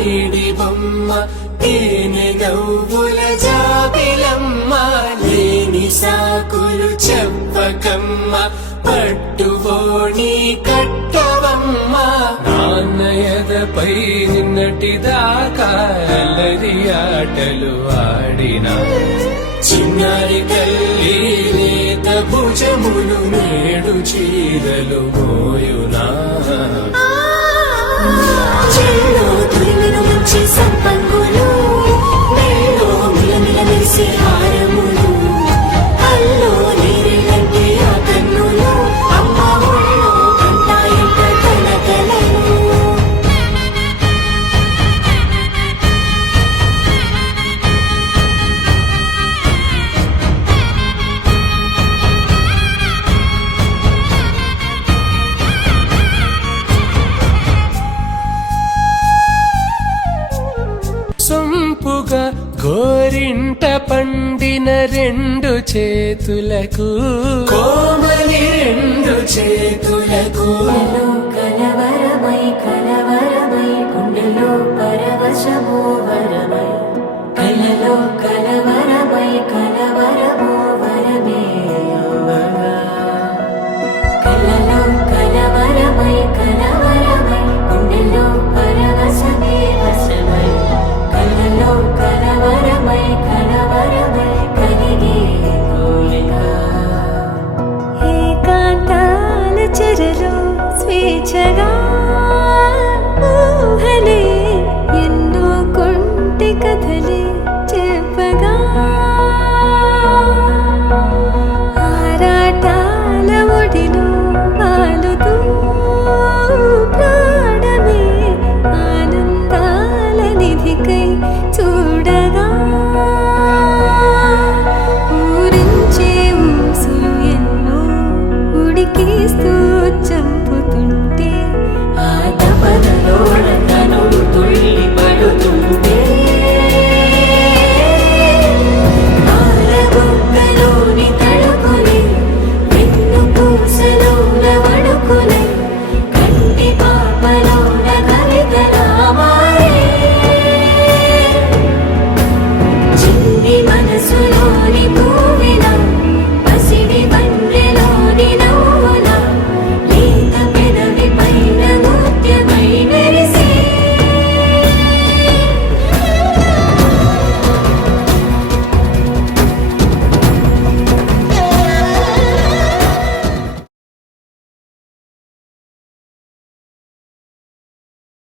పైడి బొమ్మ తేనె నవ్వుల జాబిలమ్మ లేని సాకులు చెప్పకమ్మ పట్టువోణి కట్టవమ్మ నాన్నయదపై నిన్నటిదాకా అల్లరి ఆటలు ఆడినా చిన్నారి తల్లి లేత భుజములు నేడు చీరలు మోయునా చెల్లో తురిమిన మంచి సంపంగులు మెల్లో మిలమిల మెరిసే హారములు అల్లో నీరిలంటే ఆ కన్నులు అమ్మ ఒళ్ళో కంటాయంట కలకలను సొంపుగా గోరింట పండిన రెండు చేతులకు కోమలి రెండు చేతులకు కలవరమై కలవరమై గుండెలో పరవశమో వరమై కలలో కలవరమై కలవరమో వరమే అవ్వగా కలలో కలవరమై కలవరమై గుండెలో పరవశమే వశమై కలలో కలవరమై కలవరమై కలిగే కోరిక ఏకాంతాల చెరలో స్వేచ్ఛగా ఊహలే ఎన్నో కొంటి కథలే చెప్పగా ఆరాటాల ఒడిలో వాలుతూ ప్రాణమే ఆనందాల నిధికై చూ